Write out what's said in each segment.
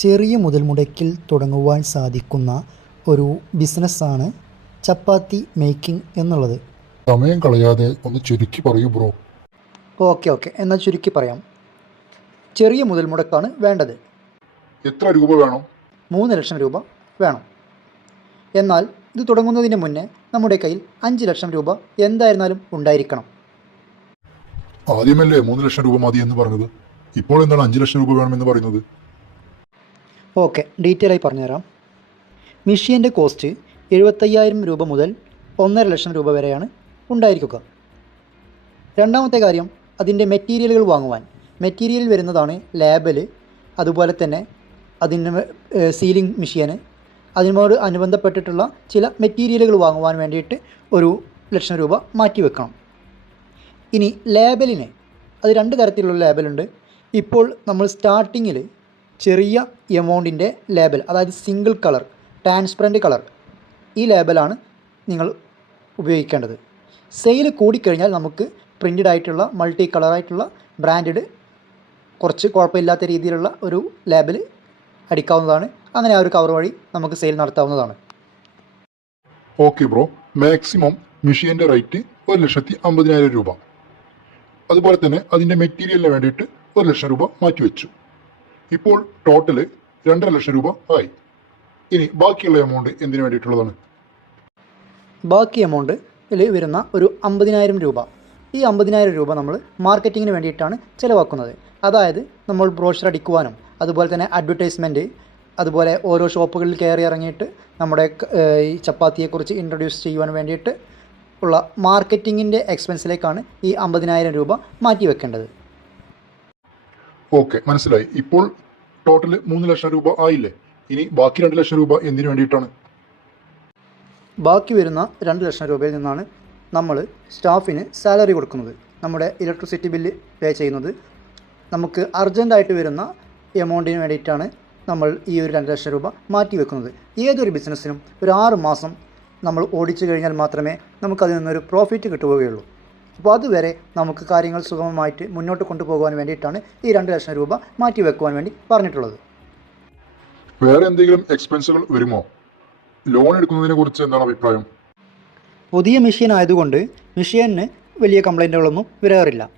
ചെറിയ മുതൽ മുടക്കിൽ തുടങ്ങുവാൻ സാധിക്കുന്ന ഒരു ബിസിനസ്സാണ് ചപ്പാത്തി മേക്കിംഗ് എന്നുള്ളത്. സമയം കളയാതെ ഒന്ന് ചുരുക്കി പറയൂ ബ്രോ. Okay okay. എന്നാൽ ചുരുക്കി പറയാം. ചെറിയ മുതൽ മുടക്കാണ് വേണ്ടത്. എത്ര രൂപ വേണം? മൂന്ന് ലക്ഷം രൂപ വേണം. എന്നാൽ ഇത് തുടങ്ങുന്നതിന് മുന്നേ നമ്മുടെ കയ്യിൽ അഞ്ച് ലക്ഷം രൂപ എന്തായിരുന്നാലും ഉണ്ടായിരിക്കണം. ആദ്യമല്ലേ മൂന്ന് ലക്ഷം രൂപ മതി എന്ന് പറഞ്ഞത്? ഇപ്പോൾ എന്താണ് അഞ്ച് ലക്ഷം രൂപ വേണമെന്ന് പറയുന്നത്? ഓക്കെ ഡീറ്റെയിൽ ആയി പറഞ്ഞുതരാം. മിഷ്യന്റെ കോസ്റ്റ് എഴുപത്തയ്യായിരം രൂപ മുതൽ ഒന്നര ലക്ഷം രൂപ വരെയാണ് ഉണ്ടായിരിക്കുക. രണ്ടാമത്തെ കാര്യം അതിന്റെ മെറ്റീരിയലുകൾ വാങ്ങുവാൻ. മെറ്റീരിയൽ വരുന്നതാണ് ലേബൽ അതുപോലെ തന്നെ അതിന് സീലിംഗ് മെഷീന് അതിനോട് അനുബന്ധപ്പെട്ടിട്ടുള്ള ചില മെറ്റീരിയലുകൾ വാങ്ങുവാൻ വേണ്ടിയിട്ട് ഒരു ലക്ഷം രൂപ മാറ്റി വെക്കണം. ഇനി ലേബലിന് അത് രണ്ട് തരത്തിലുള്ള ലേബലുണ്ട്. ഇപ്പോൾ നമ്മൾ സ്റ്റാർട്ടിങ്ങിൽ ചെറിയ എമൗണ്ടിന്റെ ലേബൽ അതായത് സിംഗിൾ കളർ ട്രാൻസ്പെറന്റ് കളർ ഈ ലേബലാണ് നിങ്ങൾ ഉപയോഗിക്കേണ്ടത്. സെയിൽ കൂടിക്കഴിഞ്ഞാൽ നമുക്ക് പ്രിന്റഡ് ആയിട്ടുള്ള മൾട്ടി കളറായിട്ടുള്ള ബ്രാൻഡഡ് കുറച്ച് കുഴപ്പമില്ലാത്ത രീതിയിലുള്ള ഒരു ലേബൽ അടിക്കാവുന്നതാണ്. അങ്ങനെ ആ ഒരു കവർ വഴി നമുക്ക് സെയിൽ നടത്താവുന്നതാണ്. ഓക്കെ ബ്രോ മാക്സിമം മെഷീന്റെ റേറ്റ് ഒരു ലക്ഷത്തി അമ്പതിനായിരം രൂപ. അതുപോലെ തന്നെ അതിന്റെ മെറ്റീരിയലിന് വേണ്ടിയിട്ട് ഒരു ലക്ഷം രൂപ മാറ്റിവെച്ചു. ഇപ്പോൾ ടോട്ടൽ രണ്ടര ലക്ഷം രൂപ ആയി. ഇനി ബാക്കിയുള്ള എമൗണ്ട് എന്തിനു വേണ്ടിയിട്ടുള്ളതാണ്? ബാക്കി എമൗണ്ട് ഇതിൽ വരുന്ന ഒരു അമ്പതിനായിരം രൂപ. ഈ അമ്പതിനായിരം രൂപ നമ്മൾ മാർക്കറ്റിങ്ങിന് വേണ്ടിയിട്ടാണ് ചിലവാക്കുന്നത്. അതായത് നമ്മൾ ബ്രോഷർ അടിക്കുവാനും അതുപോലെ തന്നെ അഡ്വർടൈസ്മെന്റ് അതുപോലെ ഓരോ ഷോപ്പുകളിൽ കയറി ഇറങ്ങിയിട്ട് നമ്മുടെ ഈ ചപ്പാത്തിയെക്കുറിച്ച് ഇൻട്രൊഡ്യൂസ് ചെയ്യുവാൻ വേണ്ടിയിട്ട് ഉള്ള മാർക്കറ്റിങ്ങിന്റെ എക്സ്പെൻസിലേക്കാണ് ഈ അമ്പതിനായിരം രൂപ മാറ്റി വെക്കേണ്ടത് ഓക്കെ മനസ്സിലായി. ഇപ്പോൾ ടോട്ടൽ മൂന്ന് ലക്ഷം രൂപ ആയില്ലേ? ഇനി ബാക്കി രണ്ട് ലക്ഷം രൂപ എന്തിനു വേണ്ടിയിട്ടാണ്? ബാക്കി വരുന്ന രണ്ട് ലക്ഷം രൂപയിൽ നിന്നാണ് നമ്മൾ സ്റ്റാഫിന് സാലറി കൊടുക്കുന്നത്. നമ്മുടെ ഇലക്ട്രിസിറ്റി ബില്ല് പേ ചെയ്യുന്നത്. നമുക്ക് അർജന്റായിട്ട് വരുന്ന എമൗണ്ടിന് വേണ്ടിയിട്ടാണ് നമ്മൾ ഈ ഒരു രണ്ട് ലക്ഷം രൂപ മാറ്റി വെക്കുന്നത്. ഏതൊരു ബിസിനസ്സിനും ഒരു ആറ് മാസം നമ്മൾ ഓടിച്ചു കഴിഞ്ഞാൽ മാത്രമേ നമുക്കതിൽ നിന്നൊരു പ്രോഫിറ്റ് കിട്ടുകയുള്ളൂ. അപ്പോൾ അതുവരെ നമുക്ക് കാര്യങ്ങൾ സുഗമമായിട്ട് മുന്നോട്ട് കൊണ്ടുപോകാൻ വേണ്ടിയിട്ടാണ് ഈ രണ്ട് ലക്ഷം രൂപ മാറ്റി വെക്കുവാൻ വേണ്ടി പറഞ്ഞിട്ടുള്ളത്. വേറെ എന്തെങ്കിലും എക്സ്പെൻസുകൾ വരുമോ? ലോൺ എടുക്കുന്നതിനെ കുറിച്ച് എന്താണ് അഭിപ്രായം? പുതിയ മെഷീൻ ആയതുകൊണ്ട് മെഷീനിന് വലിയ കംപ്ലൈന്റുകളൊന്നും വരാറില്ല.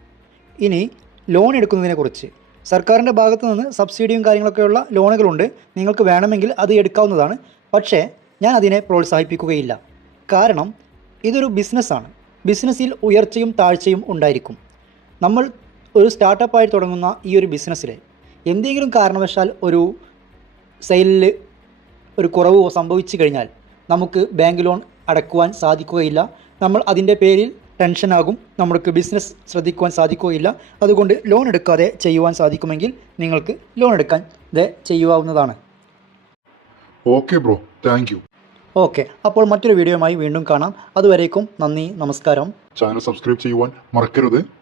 ഇനി ലോൺ എടുക്കുന്നതിനെ കുറിച്ച് സർക്കാരിന്റെ ഭാഗത്തു നിന്ന് സബ്സിഡിയും കാര്യങ്ങളൊക്കെയുള്ള ലോണുകളുണ്ട് നിങ്ങൾക്ക് വേണമെങ്കിൽ അത് എടുക്കാവുന്നതാണ്. പക്ഷേ ഞാൻ അതിനെ പ്രോത്സാഹിപ്പിക്കുകയില്ല. കാരണം ഇതൊരു ബിസിനസ്സാണ് ബിസിനസ്സിൽ ഉയർച്ചയും താഴ്ചയും ഉണ്ടായിരിക്കും. നമ്മൾ ഒരു സ്റ്റാർട്ടപ്പായി തുടങ്ങുന്ന ഈ ഒരു ബിസിനസ്സിൽ എന്തെങ്കിലും കാരണവശാൽ ഒരു സെയിലിൽ ഒരു കുറവ് സംഭവിച്ചു കഴിഞ്ഞാൽ നമുക്ക് ബാങ്ക് ലോൺ അടക്കുവാൻ സാധിക്കുകയില്ല. നമ്മൾ അതിന്റെ പേരിൽ ടെൻഷനാകും. നമ്മൾക്ക് ബിസിനസ് ശ്രദ്ധിക്കുവാൻ സാധിക്കുകയില്ല. അതുകൊണ്ട് ലോൺ എടുക്കാതെ ചെയ്യുവാൻ സാധിക്കുമെങ്കിൽ നിങ്ങൾക്ക് ലോൺ എടുക്കാൻ ഇത് ചെയ്യുവാവുന്നതാണ്. ഓക്കെ ബ്രോ താങ്ക് ഓക്കെ അപ്പോൾ മറ്റൊരു വീഡിയോയുമായി വീണ്ടും കാണാം. അതുവരേക്കും നന്ദി നമസ്കാരം. ചാനൽ സബ്സ്ക്രൈബ് ചെയ്യുവാൻ മറക്കരുത്.